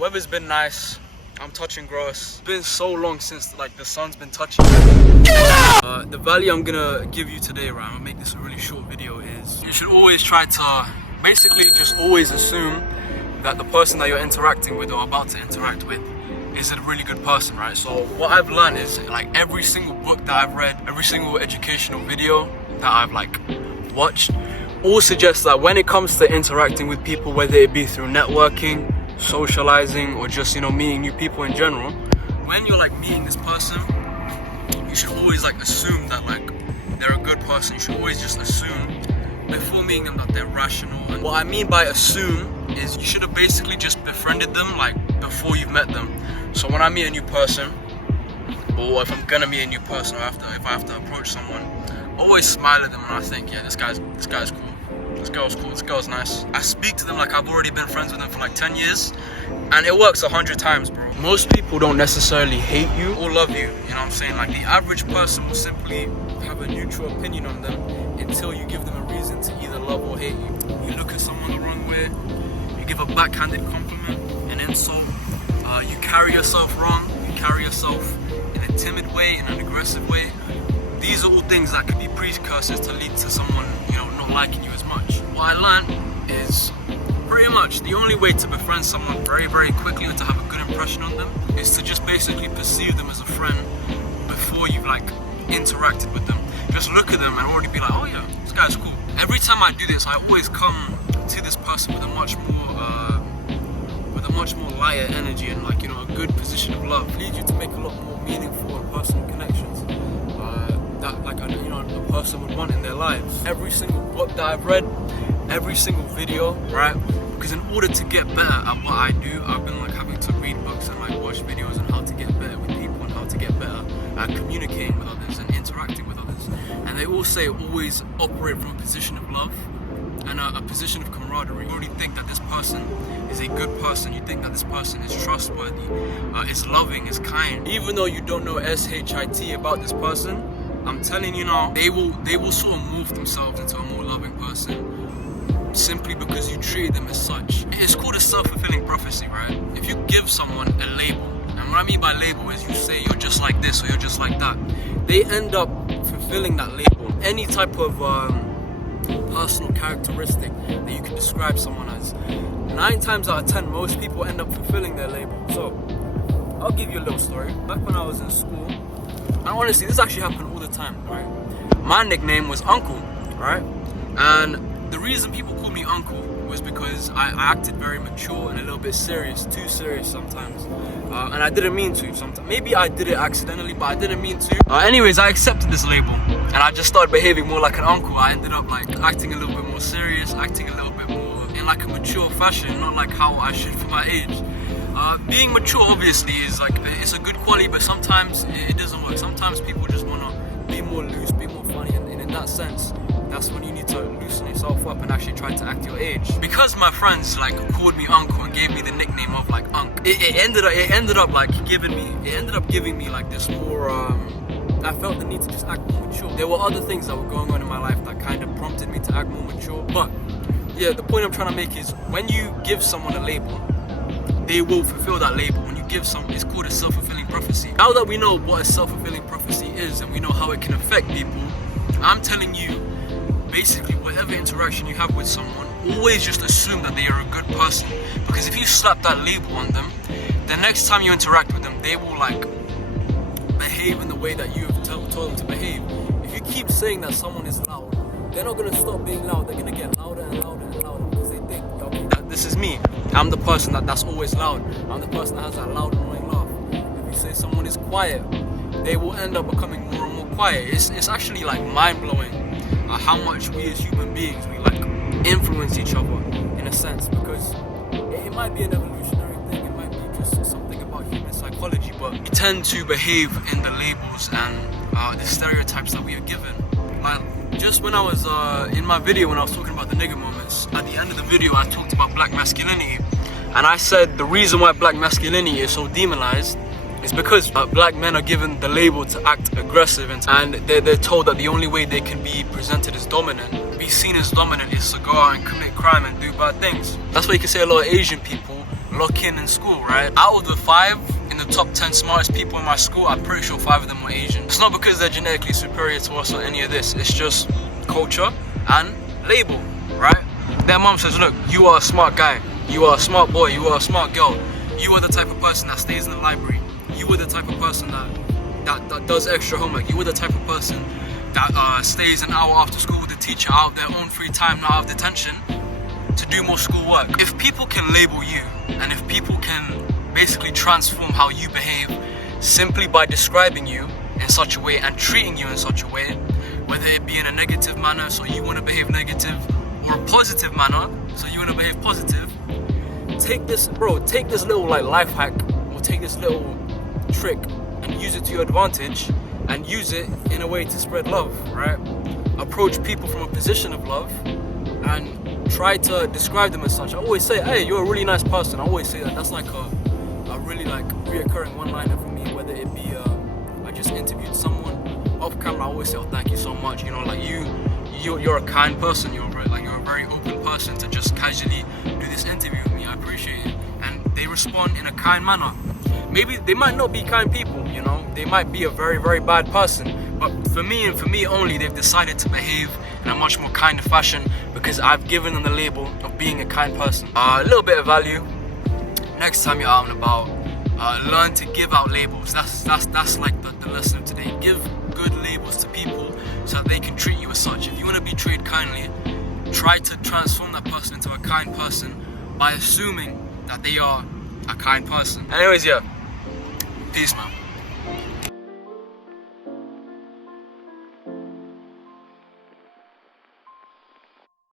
Weather's been nice. I'm touching grass. It's been so long since like the sun's been touching. The value I'm gonna give you today, right? I'm gonna make this a really short video. Is you should always try to basically just always assume that the person that you're interacting with or about to interact with is a really good person, right? So what I've learned is like every single book that I've read, every single educational video that I've like watched, all suggests that when it comes to interacting with people, whether it be through networking, socializing, or just, you know, meeting new people in general, when you're like meeting this person, you should always like assume that like they're a good person. You should always just assume before meeting them that they're rational. And what I mean by assume is you should have basically just befriended them like before you've met them. So when I meet a new person, or if I'm gonna meet a new person, or if I have to approach someone, always smile at them and I think, yeah, this guy's cool. This girl's cool, this girl's nice. I speak to them like I've already been friends with them for like 10 years, and it works 100 times, bro. Most people don't necessarily hate you or love you, you know what I'm saying? Like the average person will simply have a neutral opinion on them until you give them a reason to either love or hate you. You look at someone the wrong way, you give a backhanded compliment, an insult, you carry yourself wrong, you carry yourself in a timid way, in an aggressive way. These are all things that could be precursors to lead to someone, you know, not liking you as much. What I learned is pretty much the only way to befriend someone very, very quickly and to have a good impression on them is to just basically perceive them as a friend before you've like interacted with them. Just look at them and already be like, oh yeah, this guy's cool. Every time I do this, I always come to this person with a much more lighter energy and like, you know, a good position of love. Leads you to make a lot more meaningful and personal connections that like you know a person would want in their lives. Every single book that I've read, every single video, right? Because in order to get better at what I do, I've been like having to read books and like watch videos on how to get better with people and how to get better at communicating with others and interacting with others. And they all say always operate from a position of love and a position of camaraderie. You already think that this person is a good person. You think that this person is trustworthy, is loving, is kind. Even though you don't know SHIT about this person, I'm telling you now, they will sort of morph themselves into a more loving person simply because you treat them as such. It's called a self-fulfilling prophecy, right? If you give someone a label, and what I mean by label is you say you're just like this or you're just like that, they end up fulfilling that label. Any type of personal characteristic that you can describe someone as, 9 times out of 10, most people end up fulfilling their label. So, I'll give you a little story. Back when I was in school, and honestly, this actually happened all the time, right? My nickname was Uncle, right? And the reason people call me Uncle was because I acted very mature and a little bit serious, too serious sometimes. And I didn't mean to sometimes. Maybe I did it accidentally, but I didn't mean to. Anyways, I accepted this label and I just started behaving more like an uncle. I ended up like acting a little bit more serious, acting a little bit more in like a mature fashion, not like how I should for my age. Being mature obviously is like, it's a good quality, but sometimes it doesn't work. Sometimes people just want to be more loose, be more funny, and in that sense, that's when you need to loosen yourself up and actually try to act your age. Because my friends like called me Uncle and gave me the nickname of like Unc, it ended up giving me like this more I felt the need to just act more mature. There were other things that were going on in my life that kind of prompted me to act more mature. But yeah, the point I'm trying to make is when you give someone a label, they will fulfill that label. When you give someone, it's called a self-fulfilling prophecy. Now that we know what a self-fulfilling prophecy is and we know how it can affect people, I'm telling you, basically whatever interaction you have with someone, always just assume that they are a good person. Because if you slap that label on them, the next time you interact with them, they will like behave in the way that you have told them to behave. If you keep saying that someone is loud, they're not going to stop being loud. They're going to get louder and louder and louder because they think, okay, this is me. I'm the person that's always loud. I'm the person that has that loud annoying laugh. If you say someone is quiet, they will end up becoming more and more quiet. It's actually like mind-blowing how much we as human beings, we like influence each other in a sense, because it might be an evolutionary thing, it might be just something about human psychology, but we tend to behave in the labels and the stereotypes that we are given. Like, just when I was in my video, when I was talking about the nigger moments, at the end of the video I talked about black masculinity, and I said the reason why black masculinity is so demonized is because black men are given the label to act aggressive, and they're told that the only way they can be presented as dominant, be seen as dominant, is to go out and commit crime and do bad things. That's why you can say a lot of Asian people lock in school, right? Out of the 5 in the top 10 smartest people in my school, I'm pretty sure 5 of them were Asian. It's not because they're genetically superior to us or any of this. It's just culture and label, right? Their mom says, look, you are a smart guy. You are a smart boy. You are a smart girl. You are the type of person that stays in the library. You are the type of person that does extra homework. You are the type of person that stays an hour after school with the teacher out of their own free time, not out of detention, to do more schoolwork. If people can label you, and if people can basically transform how you behave simply by describing you in such a way and treating you in such a way, whether it be in a negative manner so you want to behave negative, or a positive manner so you want to behave positive, take this little like life hack, or take this little trick and use it to your advantage, and use it in a way to spread love, right? Approach people from a position of love and try to describe them as such. I always say, hey, you're a really nice person. I always say that. That's like a really like reoccurring one-liner for me, whether it be I just interviewed someone off camera. I always say, oh, thank you so much. You know, like you're a kind person. You're a very open person to just casually do this interview with me. I appreciate it. And they respond in a kind manner. Maybe they might not be kind people, you know, they might be a very, very bad person, but for me and for me only, they've decided to behave in a much more kinder fashion because I've given them the label of being a kind person. A little bit of value. Next time you're out and about, learn to give out labels. That's like the lesson of today. Give good labels to people so that they can treat you as such. If you want to be treated kindly, try to transform that person into a kind person by assuming that they are a kind person. Anyways, yeah. Peace, man.